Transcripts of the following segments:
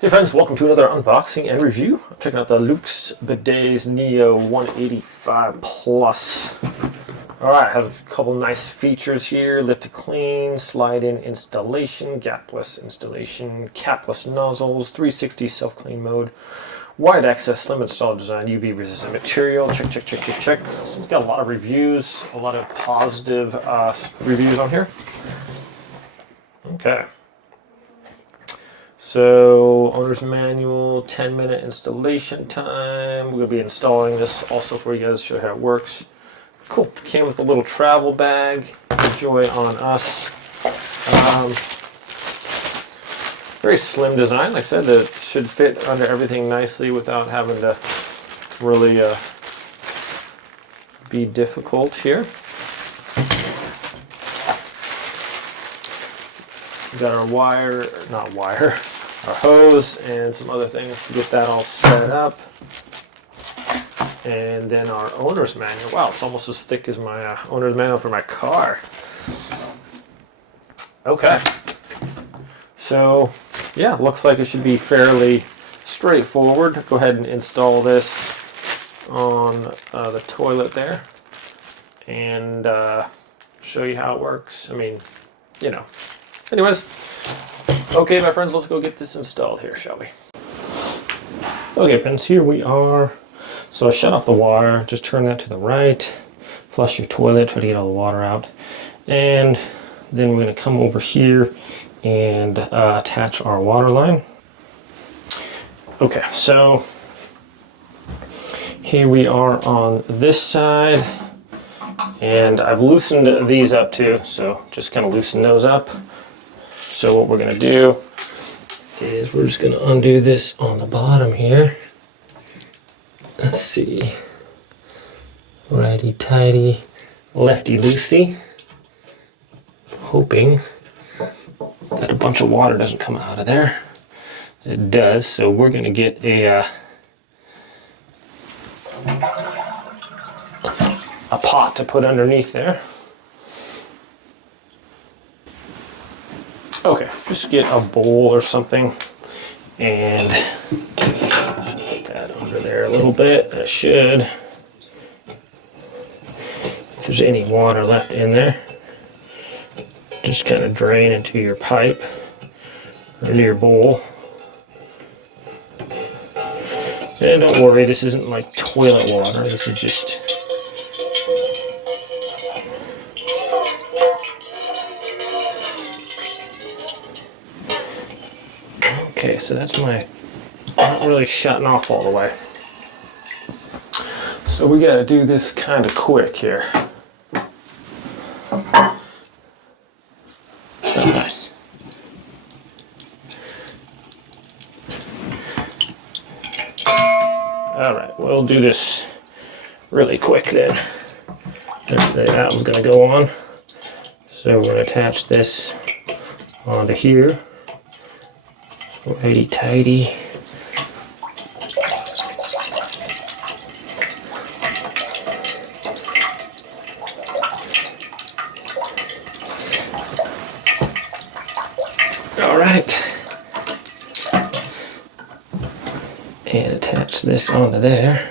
Hey friends, welcome to another unboxing and review. I'm checking out the LUXE Bidet's Neo 185 Plus. Alright, has a couple nice features here. Lift to clean, slide-in installation, gapless installation, capless nozzles, 360 self-clean mode, wide access, slim install design, UV resistant material. Check. So it's got a lot of reviews, a lot of positive reviews on here. Okay. So, owner's manual, 10-minute installation time. We're going to be installing this also for you guys to show you how it works. Cool. Came with a little travel bag. Enjoy on us. Very slim design. Like I said, it should fit under everything nicely without having to really be difficult here. We got our our hose and some other things to get that all set up. And then our owner's manual. Wow, it's almost as thick as my owner's manual for my car. Okay. So, yeah, looks like it should be fairly straightforward. Go ahead and install this on the toilet there and show you how it works. I mean, you know. Anyways, okay, my friends, let's go get this installed here, shall we? Okay, friends, here we are. So I shut off the water, just turn that to the right, flush your toilet, try to get all the water out, and then we're going to come over here and attach our water line. Okay, so here we are on this side, and I've loosened these up too, so just kind of loosen those up. So what we're going to do is we're just going to undo this on the bottom here. Let's see. Righty tighty, lefty loosey. Hoping that a bunch of water doesn't come out of there. It does, so we're going to get a pot to put underneath there. Okay, just get a bowl or something and put that under there a little bit. That should, if there's any water left in there, just kind of drain into your pipe or into your bowl. And don't worry, this isn't like toilet water, this is just okay, so that's my, not really shutting off all the way. So we gotta do this kind of quick here. Nice. Alright, we'll do this really quick then. That one's gonna go on. So we're gonna attach this onto here. Righty tighty. All right. And attach this onto there.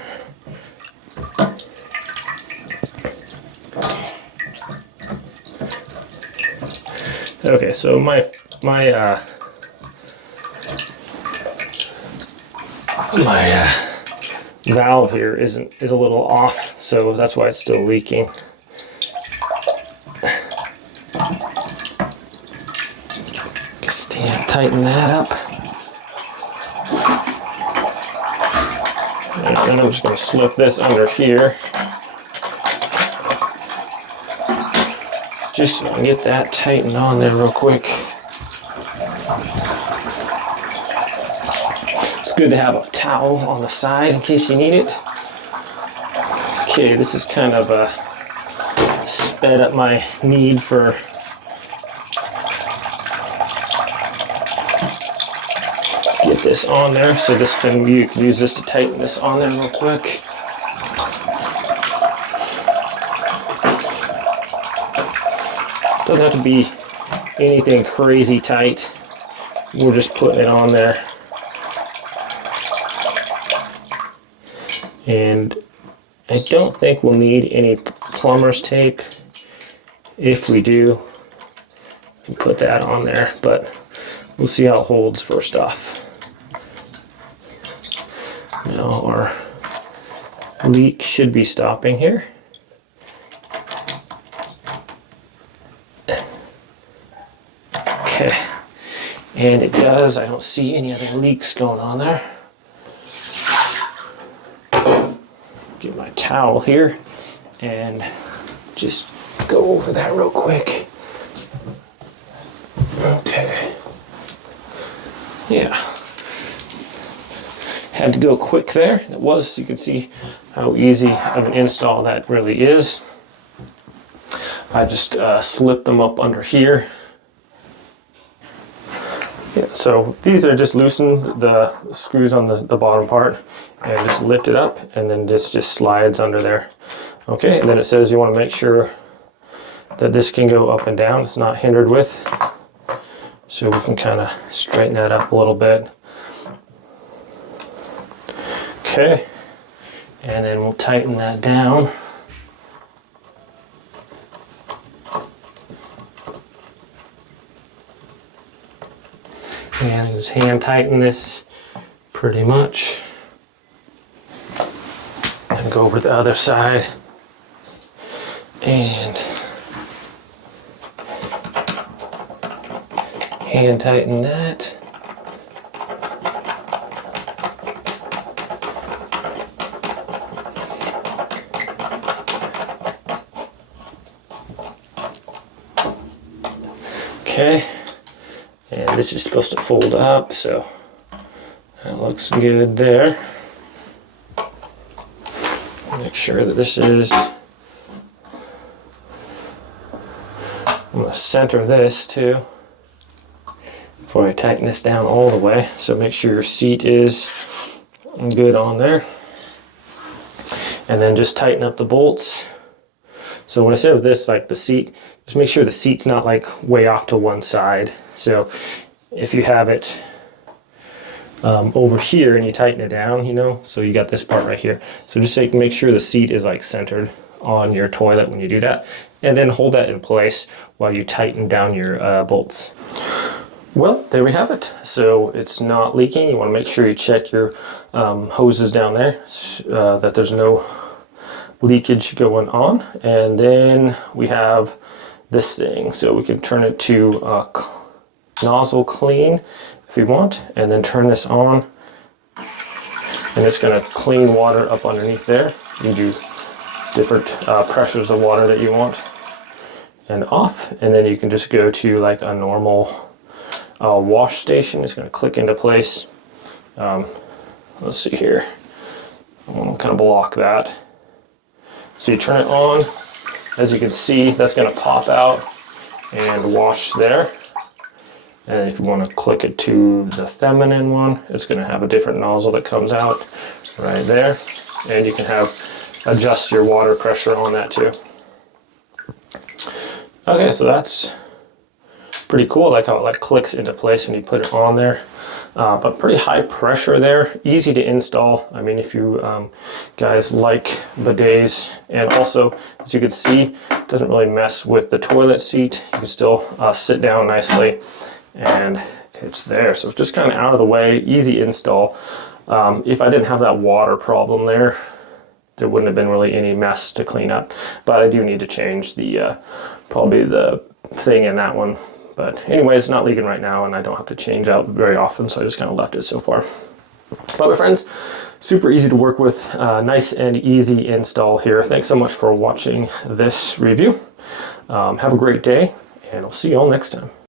Okay, so my valve here is a little off, so that's why it's still leaking. Tighten that up. And then I'm just going to slip this under here. Just so I can get that tightened on there real quick. It's good to have a towel on the side in case you need it. Okay, this is kind of sped up my need for get this on there, so you can use this to tighten this on there real quick. Doesn't have to be anything crazy tight. We're just putting it on there And I don't think we'll need any plumber's tape. If we do, we can put that on there, but we'll see how it holds first off. Now our leak should be stopping here. Okay, and it does. I don't see any other leaks going on there. Get my towel here and just go over that real quick. Okay. Yeah. Had to go quick there. It was, you can see how easy of an install that really is. I just slipped them up under here. Yeah, so these are just loosen the screws on the bottom part and just lift it up, and then this just slides under there. Okay, and then it says you want to make sure that this can go up and down. It's not hindered with. So we can kind of straighten that up a little bit. Okay, and then we'll tighten that down. And just hand tighten this pretty much. And go over the other side. And hand tighten that. Okay, and this is supposed to fold up, so that looks good there. Make sure that this is, I'm going to center this too before I tighten this down all the way. So make sure your seat is good on there. And then just tighten up the bolts. So when I say with this, like the seat, just make sure the seat's not like way off to one side. So if you have it over here and you tighten it down, you know, so you got this part right here. So just make sure the seat is like centered on your toilet when you do that, and then hold that in place while you tighten down your bolts. Well, there we have it. So it's not leaking. You want to make sure you check your hoses down there that there's no leakage going on. And then we have this thing, so we can turn it to nozzle clean if you want, and then turn this on, and it's going to clean water up underneath there. You can do different pressures of water that you want, and off, and then you can just go to like a normal wash station. It's going to click into place. Let's see here, I'm going to kind of block that. So you turn it on, as you can see, that's going to pop out and wash there. And if you want to click it to the feminine one, it's going to have a different nozzle that comes out right there. And you can adjust your water pressure on that too. Okay, so that's pretty cool. I like how it like clicks into place when you put it on there. But pretty high pressure there, easy to install. I mean, if you guys like bidets, and also, as you can see, it doesn't really mess with the toilet seat. You can still sit down nicely, and it's there. So it's just kind of out of the way, easy install. If I didn't have that water problem there wouldn't have been really any mess to clean up. But I do need to change the probably the thing in that one. But anyway, it's not leaking right now, and I don't have to change out very often, so I just kind of left it so far. But my friends, super easy to work with, nice and easy install here. Thanks so much for watching this review. Have a great day, and I'll see you all next time.